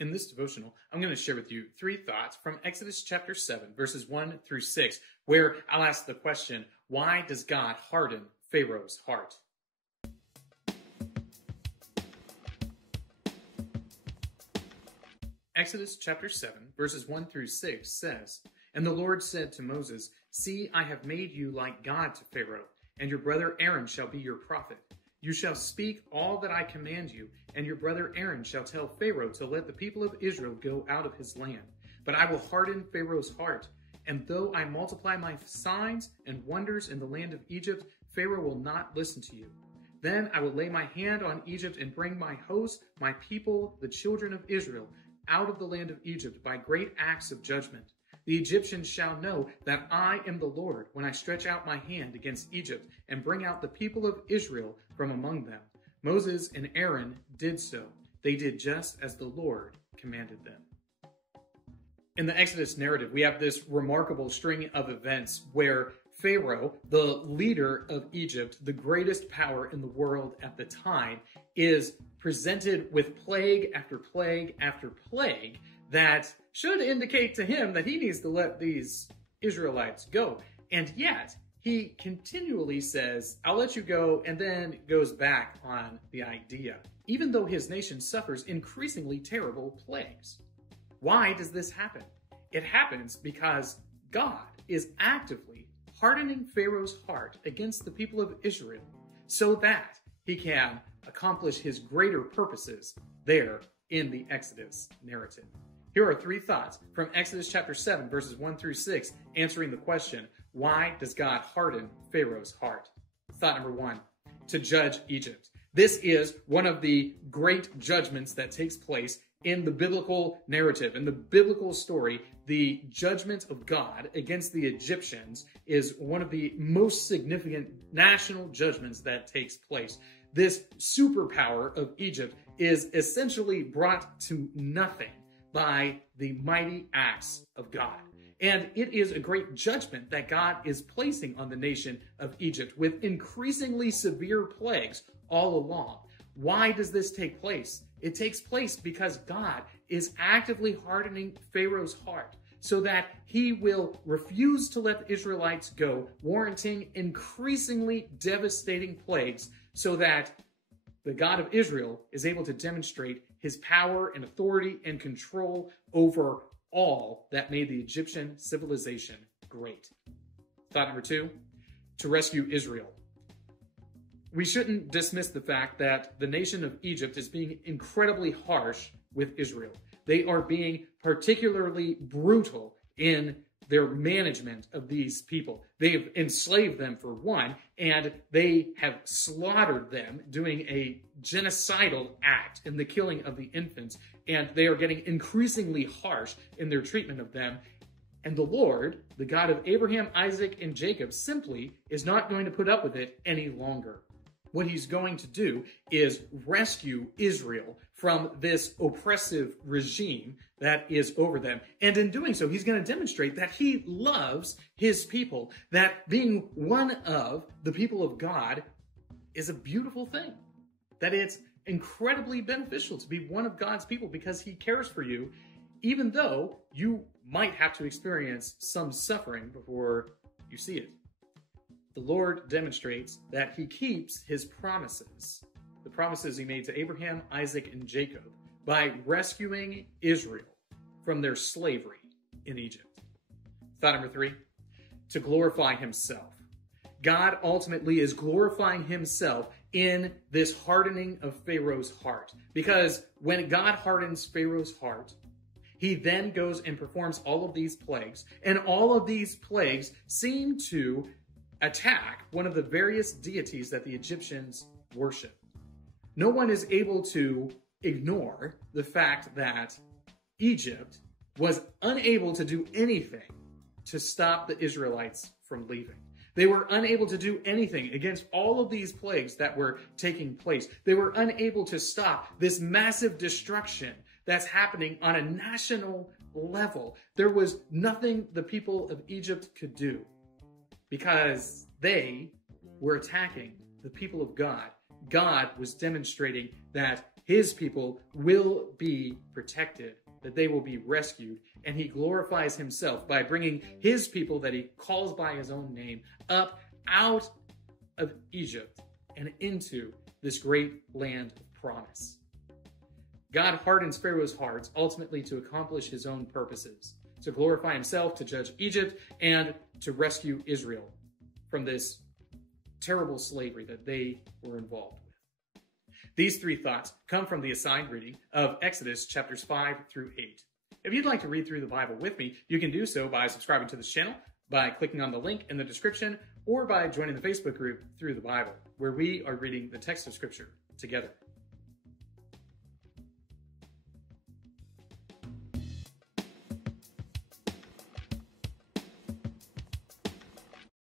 In this devotional, I'm going to share with you 3 thoughts from Exodus chapter 7, verses 1 through 6, where I'll ask the question, why does God harden Pharaoh's heart? Exodus chapter 7, verses 1 through 6 says, "And the Lord said to Moses, See, I have made you like God to Pharaoh, and your brother Aaron shall be your prophet. You shall speak all that I command you, and your brother Aaron shall tell Pharaoh to let the people of Israel go out of his land. But I will harden Pharaoh's heart, and though I multiply my signs and wonders in the land of Egypt, Pharaoh will not listen to you. Then I will lay my hand on Egypt and bring my host, my people, the children of Israel, out of the land of Egypt by great acts of judgment. The Egyptians shall know that I am the Lord when I stretch out my hand against Egypt and bring out the people of Israel from among them." Moses and Aaron did so. They did just as the Lord commanded them. In the Exodus narrative, we have this remarkable string of events where Pharaoh, the leader of Egypt, the greatest power in the world at the time, is presented with plague after plague after plague that should indicate to him that he needs to let these Israelites go. And yet, he continually says, I'll let you go, and then goes back on the idea, even though his nation suffers increasingly terrible plagues. Why does this happen? It happens because God is actively hardening Pharaoh's heart against the people of Israel so that he can accomplish his greater purposes there in the Exodus narrative. Here are 3 thoughts from Exodus chapter 7, verses 1 through 6, answering the question, why does God harden Pharaoh's heart? Thought number 1, to judge Egypt. This is one of the great judgments that takes place in the biblical narrative. In the biblical story, the judgment of God against the Egyptians is one of the most significant national judgments that takes place. This superpower of Egypt is essentially brought to nothing by the mighty acts of God. And it is a great judgment that God is placing on the nation of Egypt with increasingly severe plagues all along. Why does this take place? It takes place because God is actively hardening Pharaoh's heart so that he will refuse to let the Israelites go, warranting increasingly devastating plagues so that the God of Israel is able to demonstrate his power and authority and control over all that made the Egyptian civilization great. Thought number 2, to rescue Israel. We shouldn't dismiss the fact that the nation of Egypt is being incredibly harsh with Israel. They are being particularly brutal in their management of these people. They have enslaved them for one, and they have slaughtered them, doing a genocidal act in the killing of the infants, and they are getting increasingly harsh in their treatment of them. And the Lord, the God of Abraham, Isaac, and Jacob, simply is not going to put up with it any longer. What he's going to do is rescue Israel from this oppressive regime that is over them. And in doing so, he's going to demonstrate that he loves his people, that being one of the people of God is a beautiful thing, that it's incredibly beneficial to be one of God's people because he cares for you, even though you might have to experience some suffering before you see it. The Lord demonstrates that he keeps his promises, the promises he made to Abraham, Isaac, and Jacob, by rescuing Israel from their slavery in Egypt. Thought number 3, to glorify himself. God ultimately is glorifying himself in this hardening of Pharaoh's heart, because when God hardens Pharaoh's heart, he then goes and performs all of these plagues, and all of these plagues seem to attack one of the various deities that the Egyptians worship. No one is able to ignore the fact that Egypt was unable to do anything to stop the Israelites from leaving. They were unable to do anything against all of these plagues that were taking place. They were unable to stop this massive destruction that's happening on a national level. There was nothing the people of Egypt could do, because they were attacking the people of God. God was demonstrating that his people will be protected, that they will be rescued, and he glorifies himself by bringing his people that he calls by his own name up out of Egypt and into this great land of promise. God hardens Pharaoh's heart ultimately to accomplish his own purposes, to glorify himself, to judge Egypt, and to rescue Israel from this terrible slavery that they were involved with. These three thoughts come from the assigned reading of Exodus chapters 5 through 8. If you'd like to read through the Bible with me, you can do so by subscribing to this channel, by clicking on the link in the description, or by joining the Facebook group Through the Bible, where we are reading the text of Scripture together.